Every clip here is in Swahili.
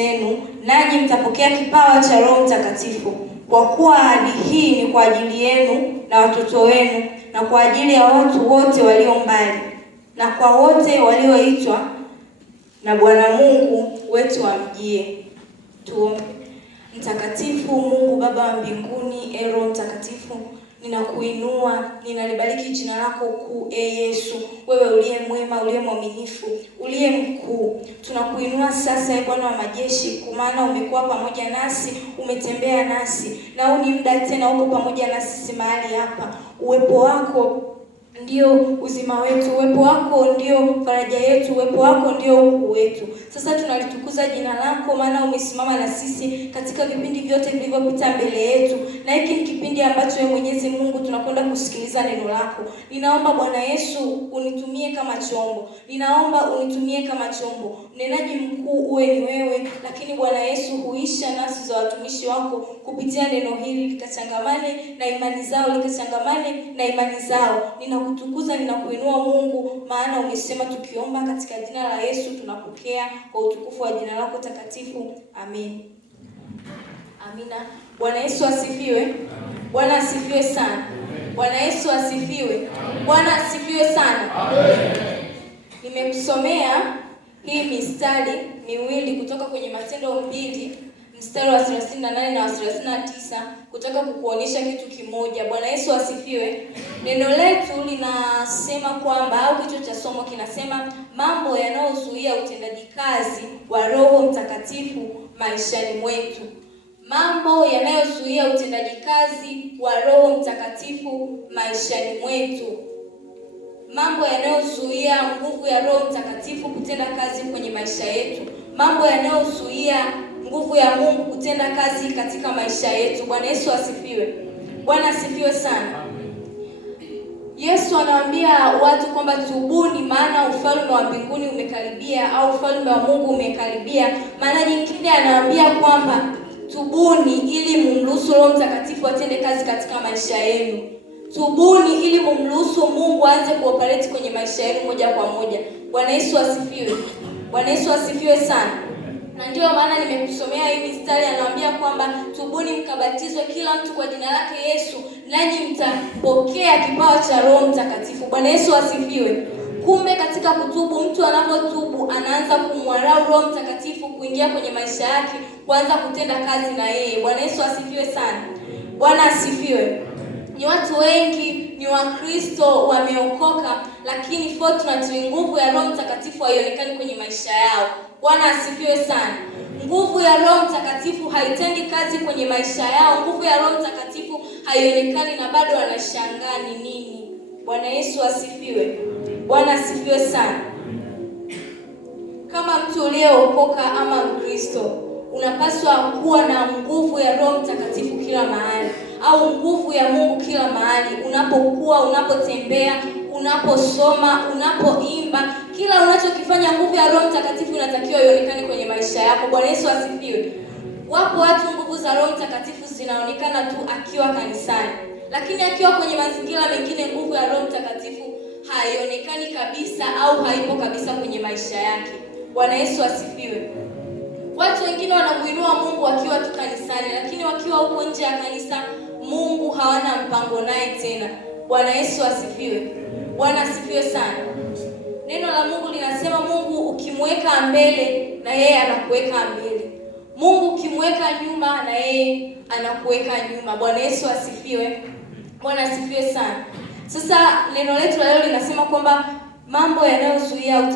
zenu, nanyi mtapokea kipawa cha Roho Mtakatifu, kwa kuwa ahadi hii ni kwa ajili yenu na watoto wenu, na kwa ajili ya watu wote walio mbali, na kwa wote walioitwa na Bwana Mungu wetu amjie. Tuombe. Mtakatifu Mungu Baba wa mbinguni, Roho Mtakatifu, ninakuinua, ninalibariki jina lako kuu, Yesu. Wewe uliye mwema, uliye mwaminifu, uliye mkuu. Tunakuinua sasa, Bwana wa majeshi, kwa maana umekuwa pamoja nasi, umetembea nasi, na huu ni muda tena uko pamoja nasi mahali hapa. Uwepo wako ndio uzima wetu, uwepo wako ndio faraja yetu, uwepo wako ndio ukuu wetu. Sasa tunalitukuza jina lako, maana umesimama na sisi katika vipindi vyote vilivyopita mbele yetu, na hiki ni kipindi ambacho wewe Mwenyezi Mungu tunakwenda kusikiliza neno lako. Ninaomba Bwana Yesu unitumie kama chombo, ninaomba unitumie kama chombo. Mnenaji mkuu uwe ni wewe, lakini Bwana Yesu huisha nafsi za watumishi wako kupitia neno hili, likachangamane na imani zao, likachangamane na imani zao. Ninakutukuza, ninakuinua Mungu, maana umesema tukiomba katika jina la Yesu tunapokea, kwa utukufu wa jina lako takatifu. Amen. Amina. Bwana Yesu asifiwe. Bwana asifiwe sana. Bwana Yesu asifiwe. Bwana asifiwe sana. Nimekusomea hii mistari miwili kutoka kwenye Matendo 2 mstari wa 38 na wa 39 kutaka kukuonyesha kitu kimoja. Bwana Yesu asifiwe. Neno letu linasema kwamba, au kichwa cha somo kinasema, mambo yanayozuia utendaji kazi wa Roho Mtakatifu maishani mwetu. Mambo yanayozuia utendaji kazi wa Roho Mtakatifu maishani mwetu. Mambo yanayozuia nguvu ya Roho Mtakatifu kutenda kazi kwenye maisha yetu. Mambo yanayozuia nguvu ya Mungu kutenda kazi katika maisha yetu. Bwana Yesu asifiwe. Bwana asifiwe sana. Yesu anawaambia watu kwamba tubuni, maana ufalme wa mbinguni umekaribia, au ufalme wa Mungu umekaribia. Maana nyingine anawaambia kwamba tubuni ili mumruhusu Roho Mtakatifu atende kazi katika maisha yenu. Tubuni ili mumruhusu Mungu aanze kuoperate kwenye maisha yenu moja kwa moja. Bwana Yesu asifiwe. Bwana Yesu asifiwe sana. Na ndio maana nimekusomea hii mistari, anawaambia kwamba tubuni mkabatizwe kila mtu kwa jina lake Yesu, nanyi mtapokea kipawa cha Roho Mtakatifu. Bwana Yesu asifiwe. Kumbe katika kutubu, mtu anapotubu anaanza kumwarau Roho Mtakatifu kuingia kwenye maisha yake, kuanza kutenda kazi na yeye. Bwana Yesu asifiwe sana. Bwana asifiwe. Ni watu wengi, ni Wakristo wameokoka, lakini fortunately nguvu ya Roho Mtakatifu haionekani kwenye maisha yao. Bwana asifiwe sana. Nguvu ya Roho Mtakatifu haitendi kazi kwenye maisha yao. Nguvu ya Roho Mtakatifu haionekani, na bado wanashangaa ni nini. Bwana Yesu asifiwe. Bwana asifiwe sana. Kama mtu uliyeokoka ama Mkristo, unapaswa kuwa na nguvu ya Roho Mtakatifu kila mahali, au nguvu ya Mungu kila mahali. Unapokuwa, unapotembea, unaposoma, unapoimba, kila unachokifanya, nguvu ya Roho Mtakatifu inatakiwa ionekane kwenye maisha yako. Bwana Yesu asifiwe. Wapo watu nguvu za Roho Mtakatifu zinaonekana tu akiwa kanisani, lakini akiwa kwenye mazingira mengine nguvu ya Roho Mtakatifu haionekani kabisa, au haipo kabisa kwenye maisha yake. Bwana Yesu asifiwe. Watu wengine wanamuinua Mungu wakiwa tu kanisani, lakini wakiwa huko nje ya kanisa Mungu hawana mpango naye tena. Bwana Yesu asifiwe. Bwana asifiwe sana. Neno la Mungu linasema Mungu ukimweka mbele na yeye anakuweka mbele. Mungu ukimweka nyuma na yeye anakuweka nyuma. Bwana Yesu asifiwe. Bwana asifiwe sana. Sasa neno letu la leo linasema kwamba mambo yanayozuia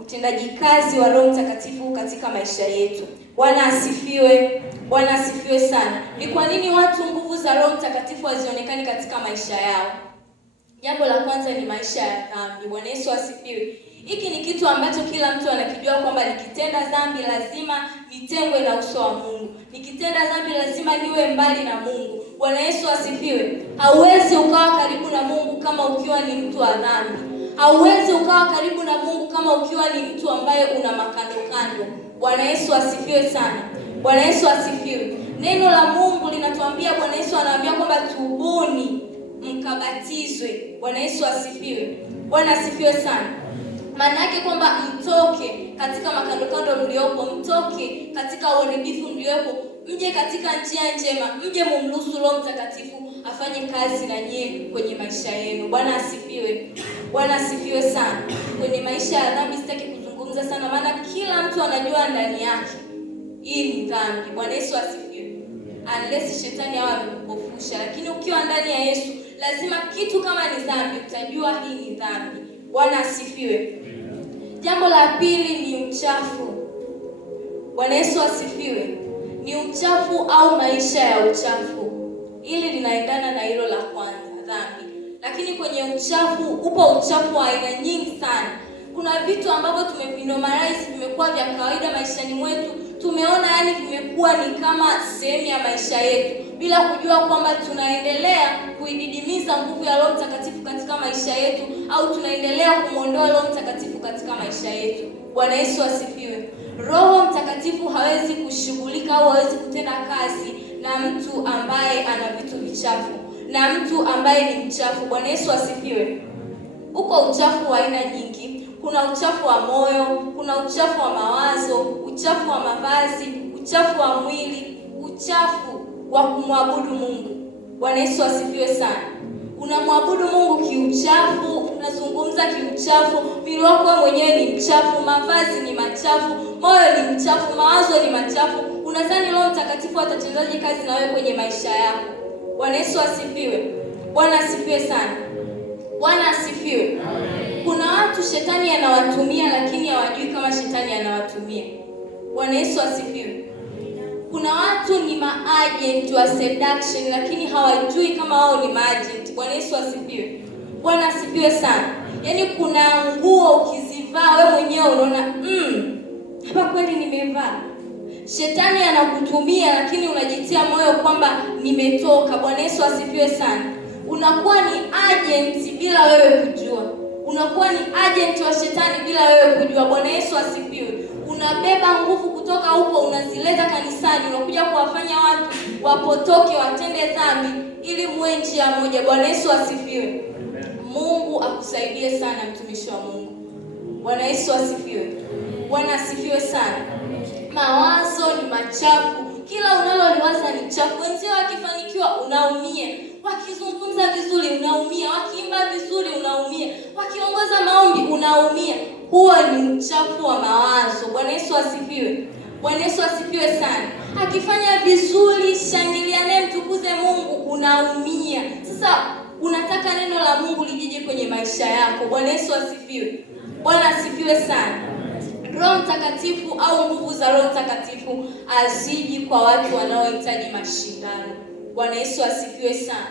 utendaji kazi wa Roho Mtakatifu katika maisha yetu. Bwana asifiwe. Bwana asifiwe sana. Ni kwa nini watu nguvu za Roho Mtakatifu hazionekani katika maisha yao? Jambo la kwanza ni maisha ya dhambi. Bwana Yesu asifiwe. Hiki ni kitu ambacho kila mtu anakijua kwamba nikitenda dhambi lazima nitengwe na uso wa Mungu. Nikitenda dhambi lazima niwe mbali na Mungu. Bwana Yesu asifiwe. Hauwezi ukawa karibu na Mungu kama ukiwa ni mtu wa dhambi. Hauwezi ukawa karibu na Mungu kama ukiwa ni mtu ambaye una makando kando. Bwana Yesu asifiwe sana. Bwana Yesu asifiwe. Neno la Mungu linatuambia, Bwana Yesu anaambia kwamba tubuni mkabatizwe. Bwana Yesu asifiwe. Bwana asifiwe sana. Maana yake kwamba mtoke katika makandokando mliopo, mtoke katika uharibifu mliopo, mje katika njia njema, mje mumruhusu Roho Mtakatifu afanye kazi na nyinyi kwenye maisha yenu. Bwana asifiwe. Bwana asifiwe sana. Kwenye maisha ya dhambi sitaki kuzungumza sana, maana kila mtu anajua ndani yake hii ni dhambi. Bwana Yesu asifiwe. Unless shetani hawa amekupofusha, lakini ukiwa ndani ya Yesu lazima kitu kama ni dhambi utajua hii ni dhambi. Bwana asifiwe. Jambo la pili ni uchafu. Bwana Yesu asifiwe. Ni uchafu au maisha ya uchafu. Hili linaendana na hilo la kwanza, dhambi. Lakini kwenye uchafu upo uchafu wa aina nyingi sana. Kuna vitu ambavyo tumevinormalize, vimekuwa vya kawaida maishani mwetu. Tumeona yani vimekuwa ni kama sehemu ya maisha yetu, bila kujua kwamba tunaendelea kuididimiza nguvu ya Roho Mtakatifu katika maisha yetu, au tunaendelea kumuondoa Roho Mtakatifu katika maisha yetu. Bwana Yesu asifiwe. Roho Mtakatifu hawezi kushughulika au hawezi kutenda kazi na mtu ambaye ana vitu vichafu, na mtu ambaye ni mchafu. Bwana Yesu asifiwe. Uko uchafu wa aina nyingi. Kuna uchafu wa moyo, kuna uchafu wa mawazo, uchafu wa mavazi, uchafu wa mwili, uchafu wa kumwabudu Mungu. Bwana Yesu asifiwe sana. Unamwabudu Mungu kiuchafu, unazungumza kiuchafu, mwili wako mwenyewe ni mchafu, mavazi ni machafu, moyo ni mchafu, mawazo ni machafu. Unadhani Roho Mtakatifu atatendaje kazi na wewe kwenye maisha yako? Bwana Yesu asifiwe. Bwana asifiwe sana. Bwana asifiwe. Kuna watu shetani anawatumia lakini hawajui kama shetani anawatumia. Bwana Yesu asifiwe. Kuna watu ni maagent wa seduction lakini hawajui kama wao ni maagent. Bwana Yesu asifiwe. Bwana asifiwe sana. Yaani kuna nguo ukizivaa wewe mwenyewe unaona hapa kweli nimevaa. Shetani anakutumia lakini unajitia moyo kwamba nimetoka. Bwana Yesu asifiwe sana. Unakuwa ni agent bila wewe kujua. Unakuwa ni agent wa shetani bila wewe kujua. Bwana Yesu asifiwe. Unabeba nguvu kutoka huko unazileta kanisani, unakuja kuwafanya watu wapotoke, watende dhambi ili muwe njia moja. Bwana Yesu asifiwe. Mungu akusaidie sana mtumishi wa Mungu. Bwana Yesu asifiwe. Bwana asifiwe sana. Mawazo ni machafu. Kila unaloliwaza ni chafu. Wenzio wakifanikiwa unaumia. Wakizungumza vizuri unaumia. Wakiimba vizuri unaumia. Wakiongoza maombi unaumia. Huo ni uchafu wa mawazo. Bwana Yesu asifiwe. Bwana Yesu asifiwe sana. Akifanya vizuri, shangilia naye, mtukuze Mungu, unaumia. Sasa unataka neno la Mungu lijije kwenye maisha yako. Bwana Yesu asifiwe. Bwana asifiwe sana. Roho Mtakatifu au nguvu za Roho Mtakatifu aziji kwa watu wanaohitaji mashindano. Bwana Yesu asifiwe sana.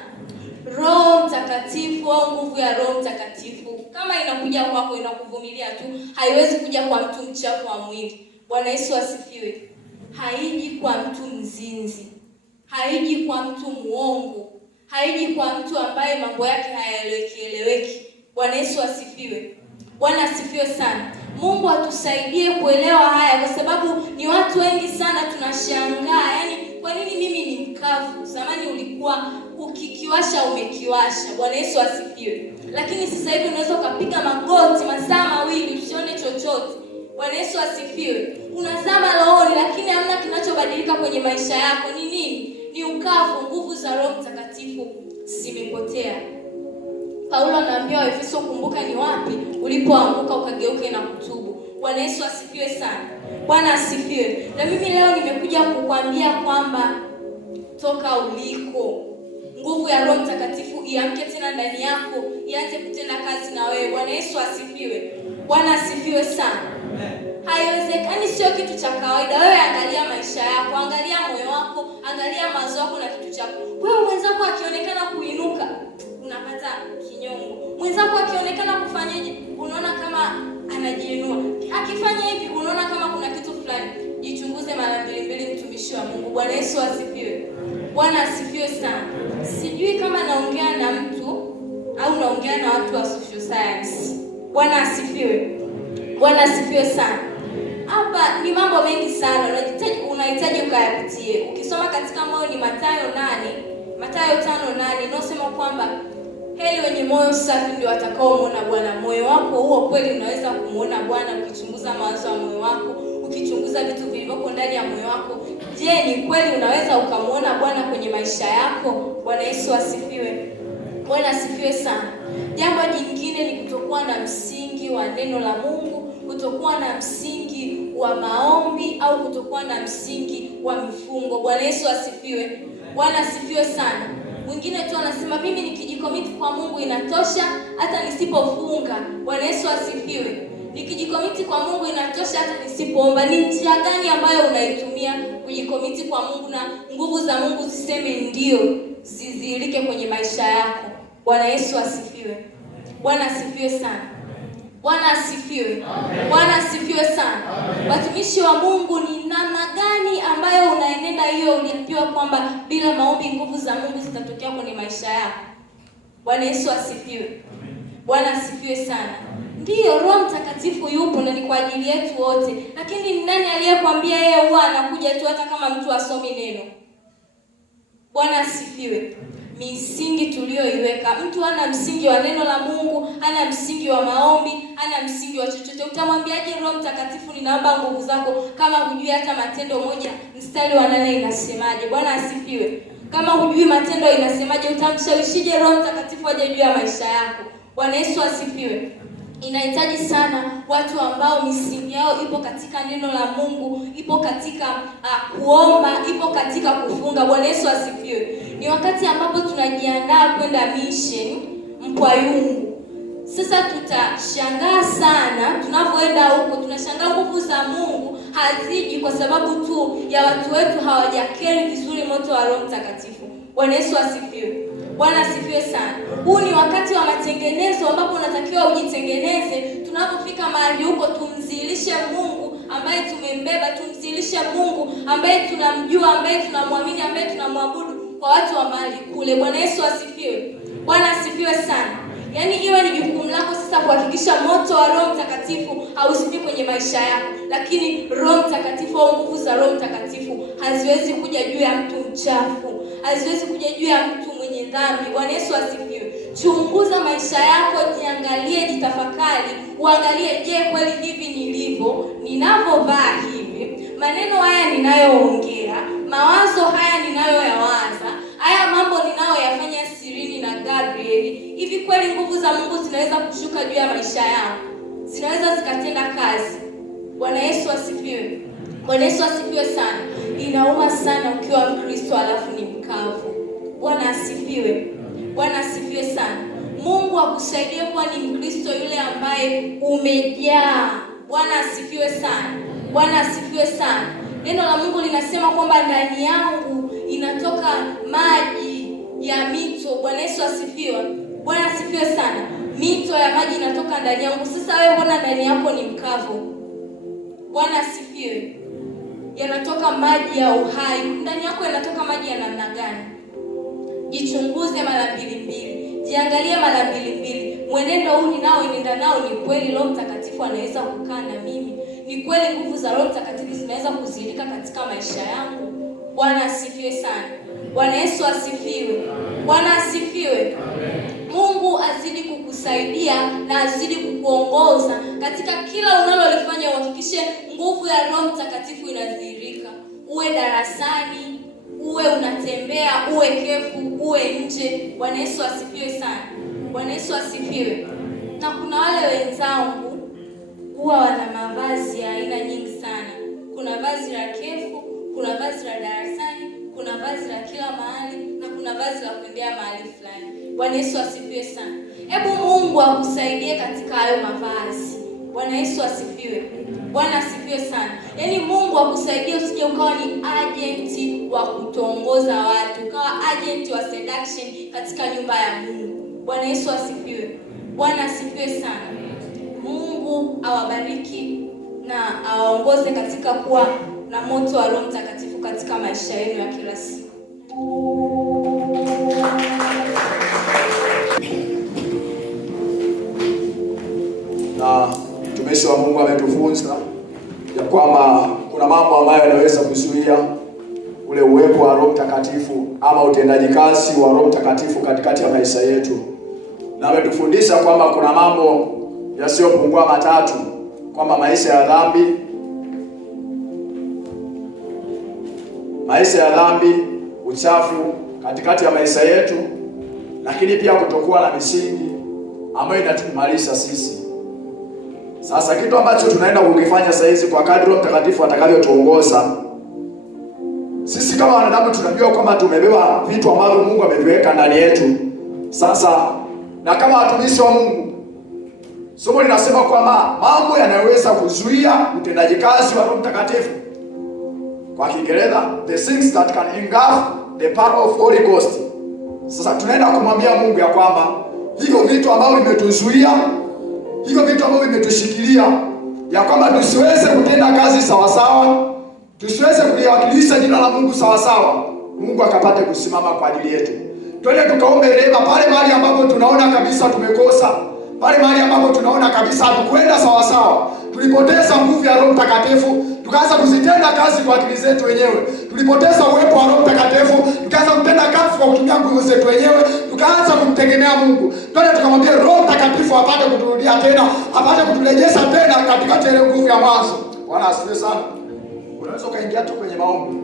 Roho Mtakatifu au nguvu ya Roho Mtakatifu kama inakuja kwako inakuvumilia tu, haiwezi kuja kwa mtu mchafu wa mwili. Bwana Yesu asifiwe. Haiji kwa mtu mzinzi, haiji kwa mtu muongo, haiji kwa mtu ambaye mambo yake hayaeleweki. Bwana Yesu asifiwe. Bwana asifiwe sana. Mungu atusaidie kuelewa haya, kwa sababu ni watu wengi sana tunashangaa, yaani kwa nini mimi ni mkavu? Zamani ulikuwa ukikiwasha umekiwasha. Bwana Yesu asifiwe. Lakini sasa hivi unaweza ukapiga magoti masaa mawili usione chochote. Bwana Yesu asifiwe. Unazama rohoni lakini hamna kinachobadilika kwenye maisha yako. Ni nini? Ni ukavu. Nguvu za Roho Mtakatifu zimepotea. Paulo anaambia Waefeso, kumbuka ni wapi ulipoanguka ukageuke na kutubu. Bwana Yesu asifiwe sana. Bwana asifiwe. Na mimi leo nimekuja kukwambia kwamba toka uliko, nguvu ya Roho Mtakatifu iamke tena ndani yako, ianze kutenda kazi na wewe. Bwana Yesu asifiwe. Bwana asifiwe sana. Haiwezekani, sio kitu cha kawaida. Wewe angalia maisha yako, angalia moyo wako, angalia mawazo yako na kitu chako. Wewe mwenzako akionekana kuinuka, unapata kinyongo. Mwenzako akionekana kufanyaje, unaona kama anajiinua. Akifanya hivi unaona kama kuna kitu fulani. Jichunguze mara mbili mtumishi wa Mungu. Bwana Yesu asifiwe. Bwana asifiwe sana. Sijui kama naongea na mtu au naongea na watu wa social science. Bwana asifiwe. Bwana asifiwe sana. Hapa ni mambo mengi sana unahitaji ukayapitie. Ukisoma katika moyo ni Mathayo 5:8 inasema kwamba Heri wenye moyo safi ndio watakaomuona Bwana. Moyo wako huo kweli unaweza kumuona Bwana ukichunguza mawazo ya moyo wako, ukichunguza vitu vilivyoko ndani ya moyo wako. Je, ni kweli unaweza ukamuona Bwana kwenye maisha yako? Bwana Yesu asifiwe. Bwana asifiwe sana. Jambo jingine ni kutokuwa na msingi wa neno la Mungu, kutokuwa na msingi wa maombi au kutokuwa na msingi wa mifungo. Bwana Yesu asifiwe. Bwana asifiwe sana. Mwingine tu anasema mimi nikijikomiti kwa Mungu inatosha hata nisipofunga. Bwana Yesu asifiwe. Nikijikomiti kwa Mungu inatosha hata nisipoomba. Ni njia gani ambayo unaitumia kujikomiti kwa Mungu na nguvu za Mungu ziseme ndio zizilike kwenye maisha yako? Bwana Yesu asifiwe. Bwana asifiwe sana. Bwana asifiwe. Bwana asifiwe sana. Watumishi wa Mungu, ni namna gani ambayo unaenenda hiyo uliambiwa kwamba bila maombi nguvu za Mungu zitatokea kwenye maisha yako? Bwana Yesu asifiwe. Bwana asifiwe sana. Ndiyo, Roho Mtakatifu yupo na ni kwa ajili yetu wote. Lakini ni nani aliyekwambia yeye huwa anakuja tu hata kama mtu asomi neno? Bwana asifiwe. Misingi tuliyoiweka, mtu hana msingi wa neno la Mungu, hana msingi wa maombi, hana msingi wa chochote. Utamwambiaje Roho Mtakatifu ninaomba nguvu zako kama hujui hata Matendo 1:8 inasemaje? Bwana asifiwe. Kama hujui Matendo inasemaje, utamshawishije Roho Mtakatifu aje juu ya maisha yako? Bwana Yesu asifiwe. Inahitaji sana watu ambao misingi yao ipo katika neno la Mungu, ipo katika kuomba, ipo katika kufunga. Bwana Yesu asifiwe. Ni wakati ambapo tunajiandaa kwenda mission Mpwayungu. Sasa tutashangaa sana tunapoenda huko, tunashangaa nguvu za Mungu haziji kwa sababu tu ya watu wetu hawajakeri vizuri moto wa Roho Mtakatifu. Bwana Yesu asifiwe. Bwana asifiwe sana. Huu ni wakati wa matengenezo ambapo unatakiwa ujitengeneze. Tunapofika mahali huko, tumzilishe Mungu ambaye tumembeba, tumzilishe Mungu ambaye tunamjua, ambaye tunamwamini, ambaye tunamwabudu kwa watu wa mahali kule. Bwana Yesu asifiwe. Bwana asifiwe sana. Yaani iwe ni jukumu lako sasa kuhakikisha moto wa Roho Mtakatifu hausifiki kwenye maisha yako. Lakini Roho Mtakatifu au nguvu za Roho Mtakatifu haziwezi kuja juu ya mtu mchafu, haziwezi kuja juu ya mtu mwenye dhambi. Bwana Yesu asifiwe. Chunguza maisha yako, jiangalie, jitafakari, uangalie, je, kweli hivi nilivyo, ninavyovaa hivi, maneno haya ninayoongea, mawazo haya ninayoyawaza, haya mambo ninayoyafanya sirini na Gabriel, hivi kweli nguvu za Mungu zinaweza kushuka juu ya maisha yangu? Zinaweza zikatenda kazi? Bwana Yesu asifiwe. Bwana Yesu asifiwe sana. Inauma sana ukiwa Mkristo alafu ni mkavu. Bwana asifiwe. Bwana asifiwe sana. Mungu akusaidie kuwa ni Mkristo yule ambaye umejaa. Bwana asifiwe sana. Bwana asifiwe sana. Neno la Mungu linasema kwamba ndani yangu inatoka maji ya mito. Bwana Yesu asifiwe. Bwana asifiwe sana. Mito ya maji inatoka ndani yangu. Sasa wewe mbona ndani yako ni mkavu? Bwana asifiwe. Yanatoka maji ya uhai. Ndani yako yanatoka maji ya namna gani? Jichunguze mara mbili. Jiangalie mara mbili. Mwenendo huu ninao inaenda nao, ni kweli Roho Mtakatifu anaweza kukaa na mimi? Ni kweli nguvu za Roho Mtakatifu zinaweza kuzilika katika maisha yangu? Bwana asifiwe sana. Bwana Yesu asifiwe. Bwana asifiwe. Mungu azidi kukusaidia na azidi kukuongoza katika kila unalolifanya. Uhakikishe nguvu ya Roho Mtakatifu inadhihirika. Uwe darasani, uwe unatembea, uwe kefu, uwe nje. Bwana Yesu asifiwe sana. Bwana Yesu asifiwe. Na kuna wale wenzangu huwa wana mavazi ya aina nyingi sana. Kuna vazi la kefu, kuna vazi la darasani, kuna vazi la kila mahali, na kuna vazi la kuendea mahali fulani. Bwana Yesu asifiwe sana. Hebu Mungu akusaidie katika hayo mavazi. Bwana Yesu asifiwe. Bwana asifiwe sana. Yaani Mungu akusaidie usije ukawa ni agent wa kutongoza watu, ukawa agent wa seduction katika nyumba ya Mungu. Bwana Yesu asifiwe. Bwana asifiwe sana. Mungu awabariki na awaongoze katika kuwa na moto wa Roho Mtakatifu katika maisha yenu ya kila siku. Na mtumishi wa Mungu ametufunza ya kwamba kuna mambo ambayo yanaweza kuzuia ule uwepo wa Roho Mtakatifu ama utendaji kazi wa Roho Mtakatifu katikati ya maisha yetu. na ametufundisha kwamba kuna mambo yasiyopungua matatu, kwamba maisha ya dhambi, uchafu katikati ya maisha yetu, lakini pia kutokuwa na misingi ambayo inatumalisha sisi. Sasa kitu ambacho tunaenda kukifanya sasa hizi kwa kadri Roho Mtakatifu atakavyotuongoza, sisi kama wanadamu tunajua kwamba tumebeba vitu ambavyo Mungu ameviweka ndani yetu. Sasa na kama watumishi wa Mungu, somo linasema kwamba mambo yanayoweza kuzuia utendaji kazi wa Roho Mtakatifu, kwa Kiingereza the things that can engulf the power of Holy Ghost. Sasa tunaenda kumwambia Mungu ya kwamba hivyo vitu ambavyo vimetuzuia, hivyo vitu ambavyo vimetushikilia, ya kwamba tusiweze kutenda kazi sawasawa, tusiweze kuliwakilisha jina la Mungu sawasawa, Mungu akapate kusimama kwa ajili yetu. Twende tukaombe rehema pale mahali ambapo tunaona kabisa tumekosa, pale mahali ambapo tunaona kabisa hatukwenda sawasawa, tulipoteza nguvu ya Roho Mtakatifu, tukaanza kuzitenda kazi kwa akili zetu wenyewe, tulipoteza uwepo wa Roho Mtakatifu, tukaanza kutenda kazi kwa kutumia nguvu zetu wenyewe, tukaanza kumtegemea Mungu. Twende tukamwambia Roho Mtakatifu apate kuturudia tena, apate kuturejesha tena katika ile nguvu ya mwanzo. Bwana asifiwe sana. Unaweza kaingia tu kwenye maombi.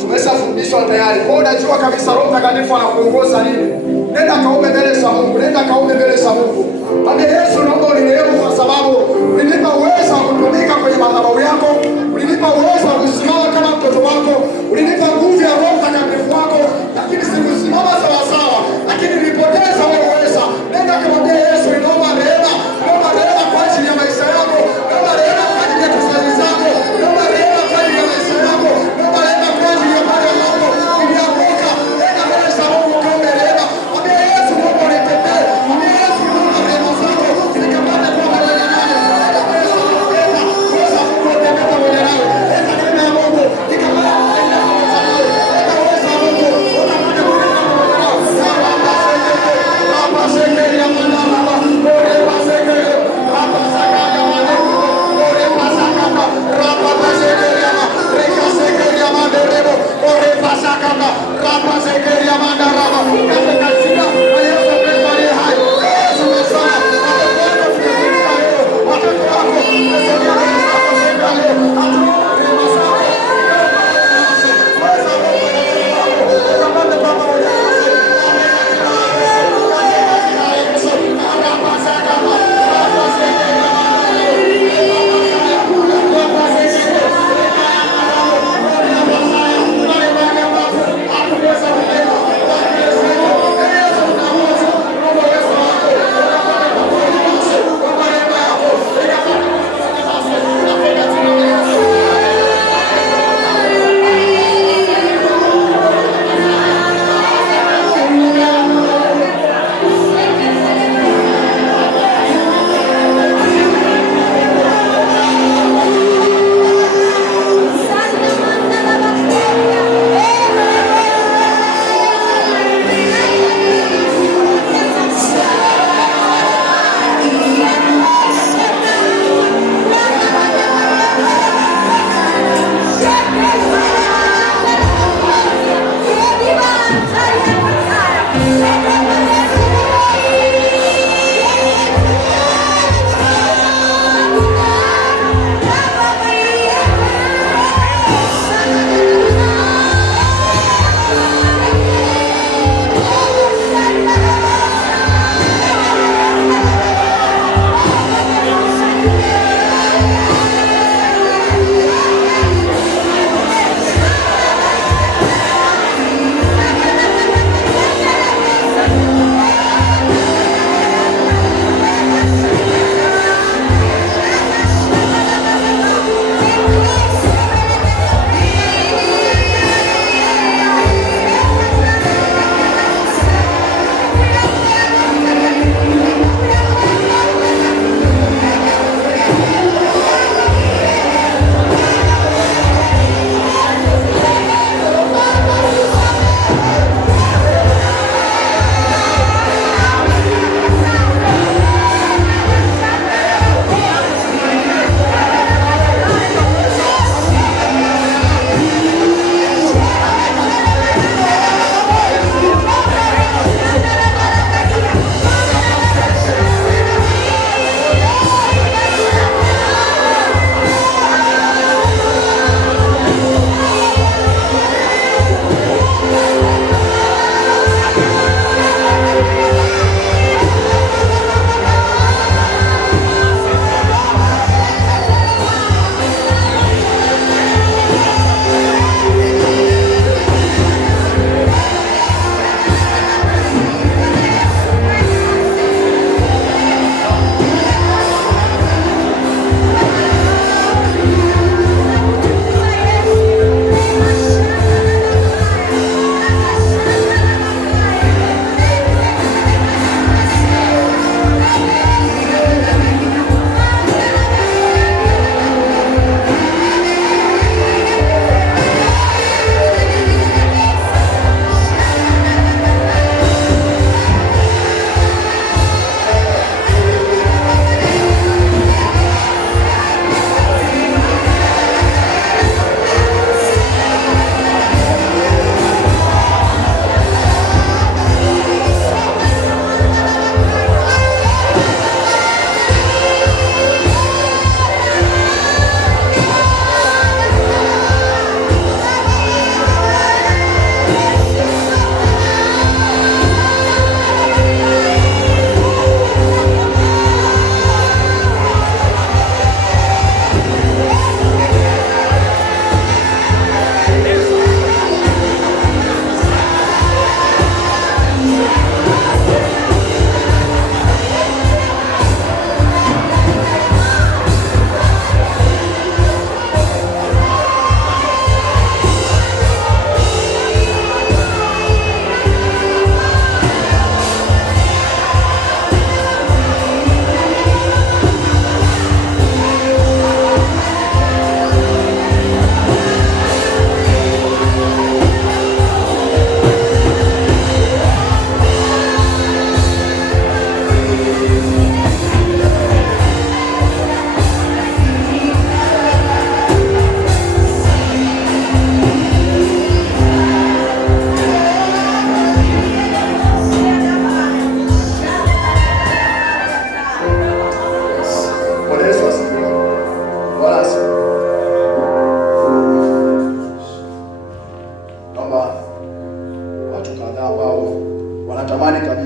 Tumeshafundishwa tayari. Kwa unajua kabisa Roho Mtakatifu anakuongoza nini. Nenda kaombe mbele za Mungu. Nenda kaombe mbele za Mungu. Mwambie Yesu, naomba unirehemu kwa sababu ulinipa uwezo wa kutumika kwenye madhabahu yako. Ulinipa uwezo wa kusimama kama mtoto wako. Ulinipa nguvu ya Roho Mtakatifu wako, lakini sikusimama sawa sawa. Lakini nilipoteza wewe uwezo. Nenda kamwambie Yesu, naomba rehema. Naomba rehema kwa ajili ya maisha yako. Naomba rehema kwa ajili ya kizazi chako. Naomba rehema kwa ajili ya maisha yako. Naomba rehema kwa ajili ya moyo wako. Nilianguka. Nenda mbele za Mungu kaombe rehema. Mwambie Yesu, naomba unitetee. Mwambie Yesu, naomba rehema zako zikapate kwa mbele yangu.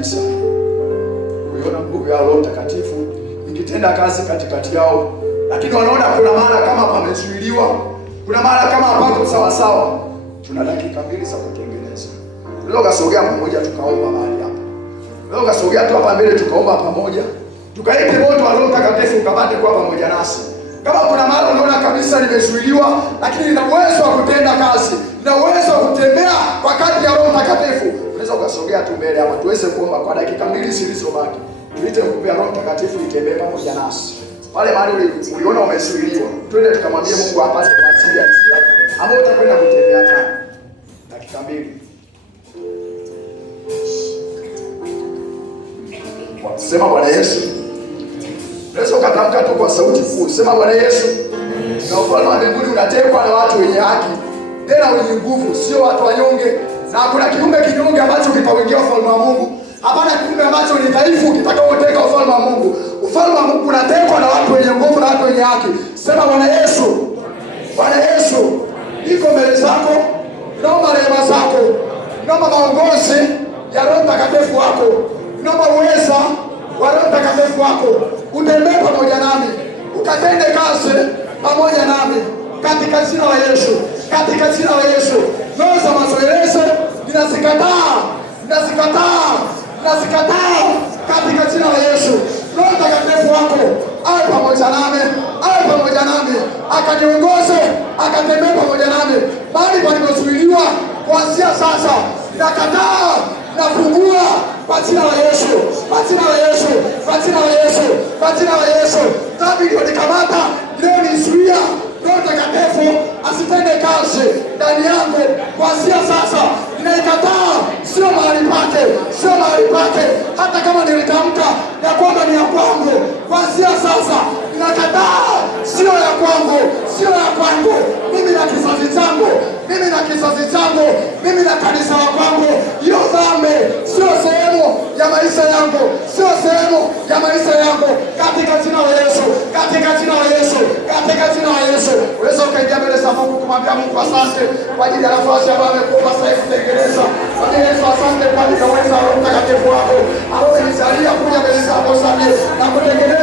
kabisa kuiona nguvu ya Roho Mtakatifu ikitenda kazi katikati yao, lakini wanaona kuna maana kama pamezuiliwa, kuna maana kama hapako sawa sawa. Tuna dakika mbili za kutengeneza. Leo kasogea pamoja tukaomba mahali hapa. Leo kasogea tu hapa mbele tukaomba pamoja. Tukaipe moto wa Roho Mtakatifu ukapate kuwa pamoja nasi. Kama kuna mahali unaona kabisa limezuiliwa, lakini lina uwezo wa kutenda kazi, lina uwezo wa kutembea kwa kadri ya Roho Mtakatifu, unaweza ukasogea tu mbele hapa tuweze kuomba kwa dakika mbili zilizobaki. Tuite nguvu ya Roho Mtakatifu itembee pamoja nasi. Pale mahali uliona umezuiliwa, twende tukamwambie Mungu apate kuachilia njia ambayo utakwenda kutembea nayo. Dakika mbili. Sema Bwana Yesu. Unaweza ukatamka tu kwa sauti kuu. Sema Bwana Yesu. Na ufalme wa mbinguni unatekwa na watu wenye haki, tena wenye nguvu, sio watu wanyonge. Na hakuna kiumbe kinyonge ambacho kitaingia ufalme wa Mungu. Hapana kiumbe ambacho ni dhaifu kitakaoteka ufalme wa Mungu. Ufalme wa Mungu unatekwa na watu wenye nguvu na watu wenye haki. Sema Bwana Yesu. Bwana Yesu, niko mbele zako, naomba rehema zako, naomba maongozi ya Roho Mtakatifu wako, naomba uweza wa Roho Mtakatifu wako utembee pamoja nami, ukatende kazi pamoja nami katika jina la Yesu, katika jina la Yesu. Roho za mazoezi ninazikataa katika jina la Yesu. Roho Mtakatifu wako awe pamoja nami, akaniongoze, akatembee pamoja nami mahali palipozuiliwa. Kuanzia sasa nakataa, nafungua kwa jina la Yesu, kwa jina la Yesu, kwa jina la Yesu, kwa jina la Yesu. Dhambi iliyonikamata, iliyonizuia, Roho Mtakatifu asitende kazi ndani yangu kuanzia sasa ninaikataa. Sio mahali pake, sio mahali pake. Hata kama nilitamka ya kwamba ni ya kwangu, kuanzia sasa ninakataa. Sio ya kwangu, sio ya kwangu. Mimi na kizazi changu, mimi na kizazi changu, mimi na kanisa la kwangu, hiyo dhambi sio sehemu ya maisha yangu, sio sehemu ya maisha yangu, katika jina la Yesu, katika jina la Yesu, katika jina la Yesu. Unaweza ukaingia mbele za Mungu kumwambia Mungu asante kwa ajili ya nafasi ambayo amekupa sasa kutengeneza. Mwambie Yesu asante kwa ajili ya uwezo wa Roho Mtakatifu wako ambao umenijalia kuja mbele zako sasa na kutengeneza